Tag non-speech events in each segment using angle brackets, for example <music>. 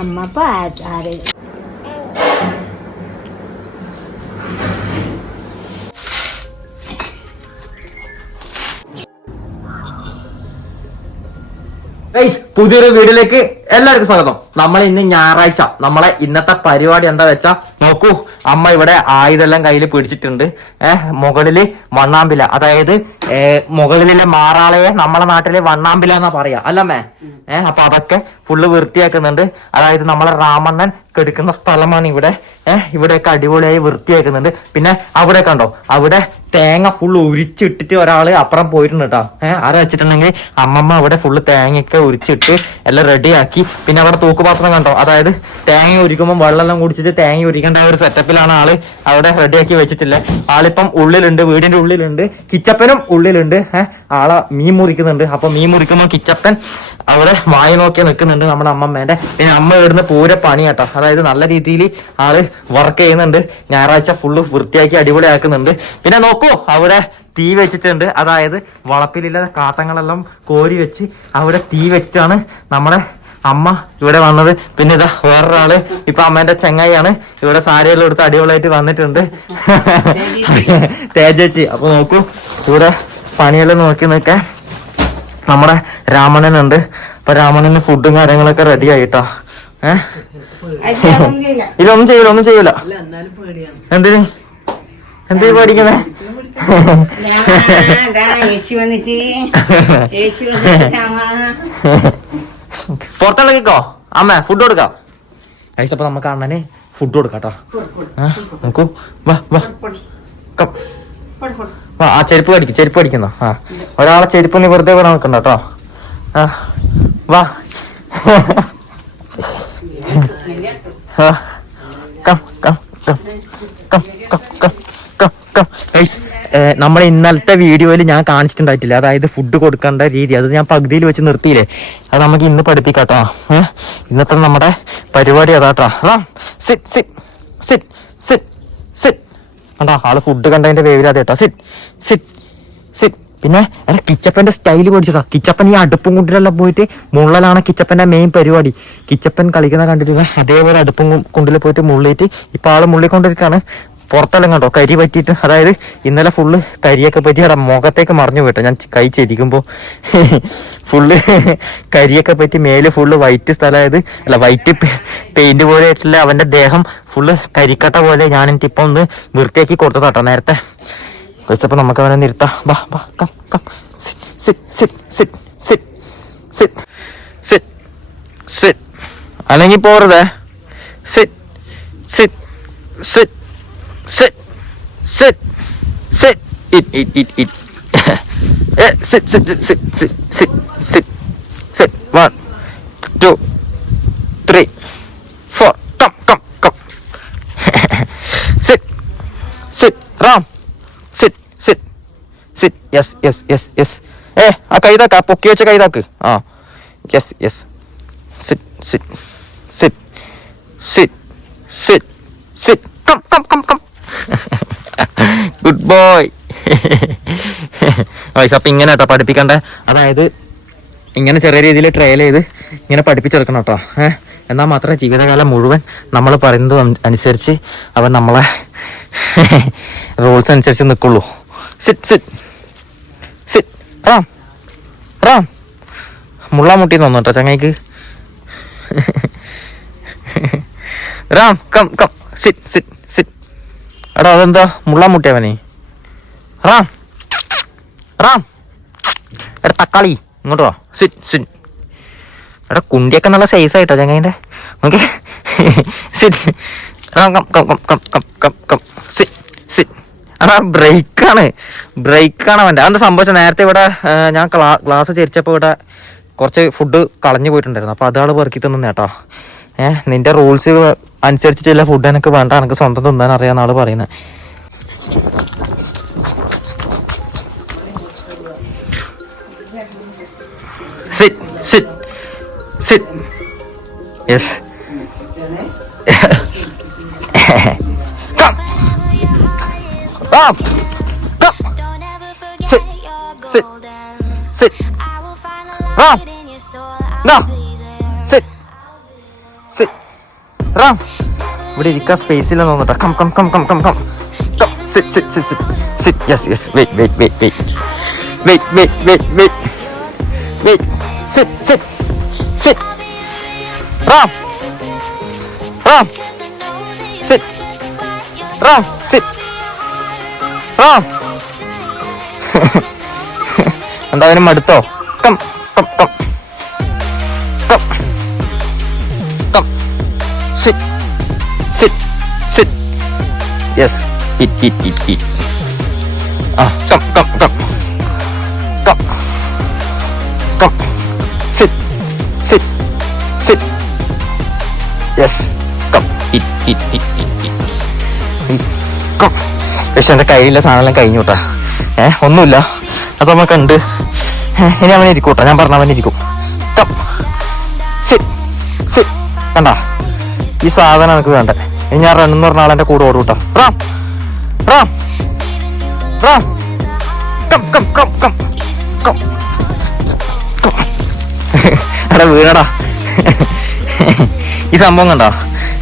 അമ്മ പാറ്റാറ് പുതിയൊരു വീഡിയോയിലേക്ക് എല്ലാവർക്കും സ്വാഗതം. നമ്മൾ ഇന്ന് ഞായറാഴ്ച. നമ്മളെ ഇന്നത്തെ പരിപാടി എന്താ വെച്ചാ നോക്കൂ അമ്മ ഇവിടെ ആയുധെല്ലാം കയ്യിൽ പിടിച്ചിട്ടുണ്ട്. ഏഹ് മുകളിൽ വണ്ണാമ്പില. അതായത് മുകളിലെ മാറാളയെ നമ്മളെ നാട്ടിലെ വണ്ണാമ്പില എന്നാ പറയാ. അല്ലമ്മേ ഏഹ് അപ്പൊ അതൊക്കെ ഫുള്ള് വൃത്തിയാക്കുന്നുണ്ട്. അതായത് നമ്മളെ രാമണ്ണൻ കെടുക്കുന്ന സ്ഥലമാണ് ഇവിടെ. ഏഹ് ഇവിടെയൊക്കെ അടിപൊളിയായി വൃത്തിയാക്കുന്നുണ്ട്. പിന്നെ അവിടെ കണ്ടോ? അവിടെ തേങ്ങ ഫുൾ ഉരിച്ചിട്ടിട്ട് ഒരാൾ അപ്പുറം പോയിട്ടുണ്ട് കേട്ടോ ഏഹ് ആരെ വെച്ചിട്ടുണ്ടെങ്കിൽ അമ്മമ്മ അവിടെ ഫുള്ള് തേങ്ങയൊക്കെ ഉരിച്ചിട്ട് എല്ലാം റെഡിയാക്കി പിന്നെ അവിടെ തൂക്കുപാത്രം കണ്ടോ? അതായത് തേങ്ങ ഉരിക്കുമ്പോൾ വെള്ളമെല്ലാം കുടിച്ചിട്ട് തേങ്ങ ഉരിക്കേണ്ട ഒരു സെറ്റപ്പിലാണ് ആൾ അവിടെ റെഡിയാക്കി വെച്ചിട്ടില്ല. ആളിപ്പം ഉള്ളിലുണ്ട് വീടിന്റെ ഉള്ളിലുണ്ട് കിച്ചപ്പനും ഉള്ളിലുണ്ട് ഏഹ് ആളെ മീൻ മുറിക്കുന്നുണ്ട്. അപ്പൊ മീൻ മുറിക്കുമ്പോൾ കിച്ചപ്പൻ അവിടെ വായ നോക്കി നിൽക്കുന്നുണ്ട് നമ്മുടെ അമ്മമ്മേന്റെ പിന്നെ അമ്മ ഇടുന്ന പൂര പണി കേട്ടോ അതായത് നല്ല രീതിയിൽ ആൾ വർക്ക് ചെയ്യുന്നുണ്ട്. ഞായറാഴ്ച ഫുള്ള് വൃത്തിയാക്കി അടിപൊളിയാക്കുന്നുണ്ട്. പിന്നെ നോക്കൂ അവിടെ തീ വെച്ചിട്ടുണ്ട്. അതായത് വളപ്പിലില്ലാതെ കാട്ടങ്ങളെല്ലാം കോരി വെച്ച് അവിടെ തീ വെച്ചിട്ടാണ് നമ്മുടെ അമ്മ ഇവിടെ വന്നത്. പിന്നെ ഇതാ വേറൊരാൾ ഇപ്പൊ അമ്മേന്റെ ചെങ്ങായിയാണ്. ഇവിടെ സാരിയെല്ലാം എടുത്ത് അടിപൊളിയായിട്ട് വന്നിട്ടുണ്ട്. തേജേച്ചി. അപ്പൊ നോക്കൂ ഇവിടെ പണിയെല്ലാം നോക്കി നിൽക്കാൻ നമ്മുടെ രാമണനുണ്ട് അപ്പൊ രാമണന് ഫുഡും കാര്യങ്ങളൊക്കെ റെഡി ആയിട്ടോ. ഏഹ് ഇതൊന്നും ചെയ്യൂല ഒന്നും ചെയ്യൂല. എന്തിന്? എന്തിനു പഠിക്കുന്നേ പുറത്തിളക്കിക്കോ അമ്മ ഫുഡ് കൊടുക്കാം. അയച്ചപ്പോ അപ്പൊ നമുക്ക് അണ്ണന് ഫുഡ് കൊടുക്കാട്ടോ. നോക്കൂ. വാ വാ. കം. ആ ചെരുപ്പ് കടിക്കും ചെരുപ്പ് കടിക്കുന്നോ? ആ. ഒരാളെ ചെരുപ്പ് നീ വെറുതെ വേണം നോക്കണ്ട കേട്ടോ. ആ വാ. Come come come come come നമ്മുടെ ഇന്നലത്തെ വീഡിയോയിൽ ഞാൻ കാണിച്ചിട്ടുണ്ടായിട്ടില്ല. അതായത് ഫുഡ് കൊടുക്കേണ്ട രീതി. അത് ഞാൻ പകുതിയിൽ വെച്ച് നിർത്തിയില്ലേ? അത് നമുക്ക് ഇന്ന് പഠിപ്പിക്കാട്ടോ ഇന്നത്തെ നമ്മുടെ പരിപാടി അതാട്ടോ സിറ്റ് സിറ്റ് സിറ്റ് സിറ്റ് കണ്ടോ ആൾ ഫുഡ് കണ്ടതിന്റെ വേവിലാതെ കേട്ടോ. സിറ്റ് സിറ്റ് സിറ്റ് പിന്നെ അല്ല കിച്ചപ്പന്റെ സ്റ്റൈൽ പഠിച്ചിട്ടോ കിച്ചപ്പൻ ഈ അടുപ്പും കുണ്ടിലെല്ലാം പോയിട്ട് മുള്ളലാണ് കിച്ചപ്പന്റെ മെയിൻ പരിപാടി. കിച്ചപ്പൻ കളിക്കുന്ന കണ്ടിട്ട് അതേപോലെ അടുപ്പും കൊണ്ടിൽ പോയിട്ട് മുള്ളിയിട്ട് ഇപ്പൊ ആൾ മുള്ളിക്കൊണ്ടിരിക്കാണ്. പുറത്തെല്ലാം കണ്ടോ? കരി പറ്റിയിട്ട്. അതായത് ഇന്നലെ ഫുള്ള് കരിയൊക്കെ പറ്റി അവിടെ മുഖത്തേക്ക് മറിഞ്ഞു പോയിട്ടോ ഞാൻ കൈ ചെരിക്കുമ്പോൾ ഫുള്ള് കരിയൊക്കെ പറ്റി മേൽ ഫുള്ള് വൈറ്റ് സ്ഥലമായത്. അല്ല വൈറ്റ് പെയിന്റ് പോലെ ആയിട്ടില്ല അവന്റെ ദേഹം ഫുള്ള് കരിക്കട്ട പോലെ ഞാൻ എനിക്ക് ഇപ്പൊ ഒന്ന് വൃത്തിയാക്കി കൊടുത്തു തട്ടോ നേരത്തെ വെച്ചപ്പോൾ നമുക്ക് അവനെ നിർത്താം ബാ ബാ come come sit sit sit sit sit sit sit അല്ലെങ്കിൽ പോറത് sit sit sit sit sit sit it it it it sit sit sit sit sit sit sit one two Ram. Sit, sit, sit. Yes, yes, yes, yes. Eh, ആ കൈതാക്ക പൊക്കി വെച്ച കൈതാക്ക് ആ yes yes sit sit sit sit sit sit come come come come good boy വയസ്സ് അപ്പം ഇങ്ങനെ കേട്ടോ പഠിപ്പിക്കണ്ടേ. അതായത് ഇങ്ങനെ ചെറിയ രീതിയിൽ ട്രയൽ ചെയ്ത് ഇങ്ങനെ പഠിപ്പിച്ചെടുക്കണം കേട്ടോ ഏഹ് എന്നാൽ മാത്രമേ ജീവിതകാലം മുഴുവൻ നമ്മൾ പറയുന്നത് അനുസരിച്ച് അവൻ നമ്മളെ <laughs> റൂൾസ് അനുസരിച്ച് നിൽക്കുള്ളൂ sit sit sit Ram Ram മുള്ള മുട്ടി തന്നു കേട്ടോ ചങ്ങയ്ക്ക്. Ram come come sit sit sit എടാ അതെന്താ? മുള്ള മുട്ടിയവനെ റാം റാം എടാ തക്കാളി. ഇങ്ങോട്ട് വാ. സിറ്റ് സിറ്റ് എടാ കുണ്ടിയൊക്കെ നല്ല സൈസായിട്ടോ ചങ്ങൈന്റെ okay sit Ram come come come come come come എടാ ബ്രേക്കാണ്. ബ്രേക്കാണ് അവന്റെ. അതെന്താ സംഭവിച്ചത് നേരത്തെ ഇവിടെ ഞാൻ ക്ലാ ക്ലാസ് ചരിച്ചപ്പോൾ ഇവിടെ കുറച്ച് ഫുഡ് കളഞ്ഞു പോയിട്ടുണ്ടായിരുന്നു. അപ്പോൾ അതാൾ പെറുക്കി തന്നെ കേട്ടോ. ഏഹ് നിന്റെ റൂൾസ് അനുസരിച്ച് ചില ഫുഡ് എനിക്ക് വേണ്ട. എനിക്ക് സ്വന്തം തിന്നാൻ അറിയാന്ന് ആൾ പറയുന്നത് sit sit, sit Yes. <laughs> Come. Come. Come. Sit. Sit. Sit. Ram. No. Sit. Sit Ram ഇവിടെ ഇരിക്കാൻ സ്പേസ് ഇല്ലെന്ന് തോന്നുട്ടോ come come come come come come come sit sit sit sit sit yes yes wait wait wait wait wait wait wait wait wait sit sit sit Ram Ram sit Ram sit ആ <laughs> എന്താ അവനും മടുത്തോ? Come come come. Come. Come. Sit sit sit yes it it it it ആ come come come. Come. Come. Sit sit sit yes come it it it it come പക്ഷെ എന്റെ കയ്യിലെ സാധനം കഴിഞ്ഞു കേട്ടാ ഏഹ് ഒന്നുമില്ല ഉണ്ട് ഏഹ് ഇനി അവനെ ഇരിക്കൂട്ടോ ഞാൻ പറഞ്ഞ അവനെ ഇരിക്കും. കണ്ട? ഈ സാധനം എനിക്ക് വേണ്ട. ഇനി ഞാൻ റണ്ണെന്ന് പറഞ്ഞ ആളെന്റെ കൂടെ ഓടും കേട്ടോ Ram Ram Ram come come come come come. എടാ വീണടാ. ഈ സംഭവം കണ്ടോ?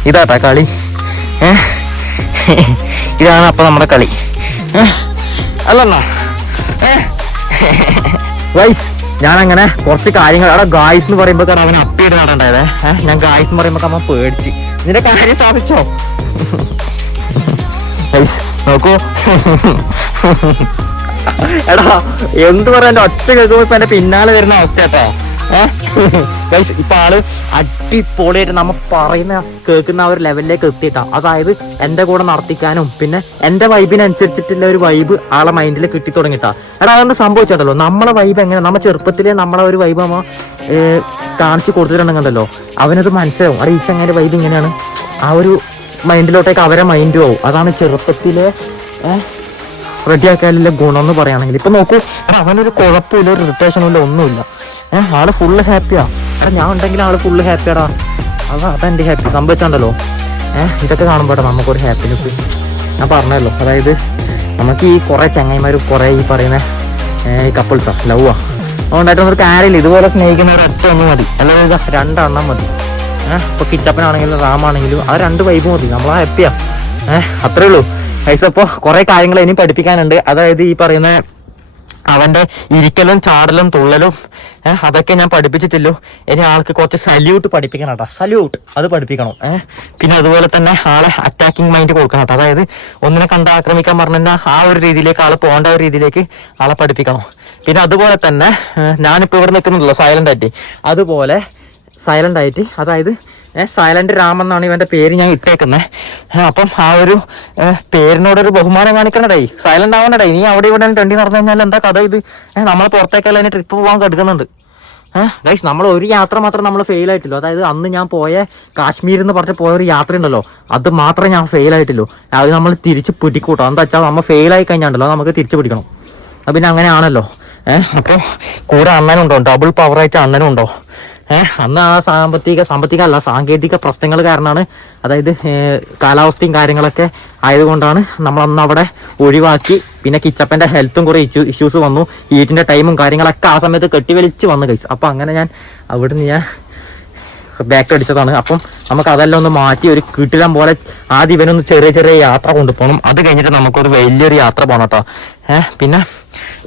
ഇതാട്ടാ കളി. ഏ <laughs> ഇതാണ് അപ്പൊ നമ്മുടെ കളി? അല്ലണ്ണാ. വൈസ് ഞാൻ അങ്ങനെ കുറച്ച് കാര്യങ്ങൾ അവിടെ ഗായ്സ് എന്ന് പറയുമ്പോ അവൻ അപ്പിയിട്ട് നടണ്ടായത് ഞാൻ ഗായ്സ് എന്ന് പറയുമ്പോ അമ്മ പേടിച്ച്. നിന്റെ കാര്യം സാധിച്ചോ? വൈസ് നോക്കൂ. എടാ എന്ത് പറയാ എന്റെ ഒച്ച കേൾക്കുമ്പോ എന്റെ പിന്നാലെ വരുന്ന അവസ്ഥ കേട്ടോ ഗൈസ് ഇപ്പൊ ആൾ അടിപൊളിയായിട്ട് നമ്മ പറയുന്ന കേൾക്കുന്ന ആ ഒരു ലെവലിലേക്ക് എത്തിയിട്ടാ. അതായത് എന്റെ കൂടെ നടത്തിക്കാനും പിന്നെ എന്റെ വൈബിനനുസരിച്ചിട്ടുള്ള ഒരു വൈബ് ആളെ മൈൻഡിൽ കിട്ടി തുടങ്ങിട്ടാ എടാ അതൊന്ന് സംഭവിച്ചിട്ടല്ലോ നമ്മളെ വൈബ് എങ്ങനെ നമ്മ ചെറുപ്പത്തിലെ നമ്മളെ ഒരു വൈബ് നമ്മ കാണിച്ചു കൊടുത്തിട്ടുണ്ടെങ്കിലോ അവനത് മനസ്സിലാവും. അറി ഈ ചങ്ങാന്റെ വൈബ് ഇങ്ങനെയാണ്. ആ ഒരു മൈൻഡിലോട്ടേക്ക് അവരെ മൈൻഡ് ആവും. അതാണ് ചെറുപ്പത്തിലെ റെഡിയാക്കാനുള്ള ഗുണം എന്ന് പറയുകയാണെങ്കിൽ. ഇപ്പൊ നോക്കൂ. അവനൊരു കുഴപ്പമില്ല ഒരു ഇറിറ്റേഷനും ഇല്ല ഒന്നുമില്ല. ഏഹ് ആൾ ഫുള്ള് ഹാപ്പിയാ എടാ ഞാൻ ഉണ്ടെങ്കിൽ ആൾ ഫുള്ള് ഹാപ്പിയാടാ അതാ അതാ എന്റെ ഹാപ്പി സംഭവിച്ചാണ്ടല്ലോ? ഏഹ് ഇതൊക്കെ കാണുമ്പോഴാ നമുക്കൊരു ഹാപ്പിനെസ് ഞാൻ പറഞ്ഞല്ലോ അതായത് നമുക്ക് ഈ കുറെ ചങ്ങായിമാർ കുറെ ഈ പറയുന്ന കപ്പിൾസാ ലവാ അതുകൊണ്ടായിട്ട് നമുക്ക് കാര്യമില്ല ഇതുപോലെ സ്നേഹിക്കുന്ന ഒരു ഒറ്റ ഒന്ന് മതി. അല്ലെങ്കിൽ രണ്ടെണ്ണം മതി. ഏഹ് ഇപ്പൊ കിച്ചപ്പനാണെങ്കിലും റാമാണെങ്കിലും ആ രണ്ട് വൈബ് മതി. നമ്മളാ ഹാപ്പിയാ ഏഹ് അത്രേ ഉള്ളൂ. ഗൈസ് അപ്പോൾ കുറെ കാര്യങ്ങൾ ഇനി പഠിപ്പിക്കാനുണ്ട്. അതായത് ഈ പറയുന്ന അവന്റെ ഇരിക്കലും ചാടലും തുള്ളലും ഏഹ് അതൊക്കെ ഞാൻ പഠിപ്പിച്ചിട്ടില്ലോ. ഇനി ആൾക്ക് കുറച്ച് സല്യൂട്ട് പഠിപ്പിക്കണം കേട്ടോ സല്യൂട്ട് അത് പഠിപ്പിക്കണം. ഏഹ് പിന്നെ അതുപോലെ തന്നെ ആളെ അറ്റാക്കിംഗ് മൈൻഡ് കൊടുക്കണം കേട്ടോ അതായത് ഒന്നിനെ കണ്ട് ആക്രമിക്കാൻ പറഞ്ഞാൽ ആ ഒരു രീതിയിലേക്ക് ആളെ പോകേണ്ട ഒരു രീതിയിലേക്ക് ആളെ പഠിപ്പിക്കണം. പിന്നെ അതുപോലെ തന്നെ ഞാനിപ്പോൾ ഞാനിപ്പോ ഇവിടെ നിൽക്കുന്നുണ്ടല്ലോ സൈലന്റ് ആയിട്ട്. അതുപോലെ സൈലന്റ് ആയിട്ട് അതായത് സൈലന്റ് രാം എന്നാണ് ഇവന്റെ പേര് ഞാൻ ഇട്ടേക്കുന്നത് അപ്പം ആ ഒരു പേരിനോട് പേരിനോടൊരു ബഹുമാനം കാണിക്കണടേ സൈലന്റ് ആവണടേ നീ അവിടെ ഇവിടെ തണ്ടി നടന്നു കഴിഞ്ഞാൽ എന്താ കഥ ഇത്? നമ്മൾ പുറത്തേക്കല്ല അതിന് ട്രിപ്പ് പോകാൻ കെടുക്കുന്നുണ്ട്. ഗൈസ് നമ്മൾ ഒരു യാത്ര മാത്രം നമ്മൾ ഫെയിൽ ആയിട്ടില്ലോ. അതായത് അന്ന് ഞാൻ പോയ കാശ്മീർ എന്ന് പറഞ്ഞ് പോയ ഒരു യാത്ര ഉണ്ടല്ലോ. അത് മാത്രം ഞാൻ ഫെയിൽ ആയിട്ടില്ലോ അത് നമ്മൾ തിരിച്ച് പിടിക്കൂട്ടോ. എന്താ വെച്ചാൽ നമ്മൾ ഫെയിൽ ആയി കഴിഞ്ഞാണ്ടല്ലോ നമുക്ക് തിരിച്ചു പിടിക്കണം. പിന്നെ അങ്ങനെയാണല്ലോ. ഏഹ് അപ്പോൾ കൂടെ അണ്ണനുണ്ടോ? ഡബിൾ പവറായിട്ട് അണ്ണനും ഉണ്ടോ ഏഹ് അന്ന് ആ സാമ്പത്തിക സാമ്പത്തിക അല്ല സാങ്കേതിക പ്രശ്നങ്ങൾ കാരണമാണ്. അതായത് കാലാവസ്ഥയും കാര്യങ്ങളൊക്കെ ആയതുകൊണ്ടാണ് നമ്മൾ അന്ന് അവിടെ ഒഴിവാക്കി. പിന്നെ കിച്ചപ്പന്റെ ഹെൽത്തും കുറേ ഇഷ്യൂ ഇഷ്യൂസ് വന്നു. ഹീറ്റിന്റെ ടൈമും കാര്യങ്ങളൊക്കെ ആ സമയത്ത് കെട്ടിവലിച്ച് വന്നു കഴിച്ചു അപ്പോൾ അങ്ങനെ ഞാൻ അവിടുന്ന് ഞാൻ ബാക്ക് അടിച്ചതാണ്. അപ്പം നമുക്ക് അതെല്ലാം ഒന്ന് മാറ്റി ഒരു കിട്ടിടം പോലെ ആദ്യം ഇവനൊന്ന് ചെറിയ ചെറിയ യാത്ര കൊണ്ടുപോകണം. അത് കഴിഞ്ഞിട്ട് നമുക്കൊരു വലിയൊരു യാത്ര പോകണം കേട്ടോ ഏഹ് പിന്നെ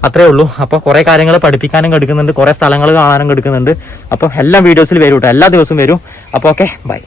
അത്രേ ഉള്ളൂ. അപ്പോൾ കുറേ കാര്യങ്ങൾ പഠിപ്പിക്കാനും എടുക്കുന്നുണ്ട് കുറേ സ്ഥലങ്ങൾ കാണാനും എടുക്കുന്നുണ്ട് അപ്പോൾ എല്ലാ വീഡിയോസിൽ വരും കേട്ടോ എല്ലാ ദിവസവും വരും. അപ്പോൾ ഓക്കെ ബൈ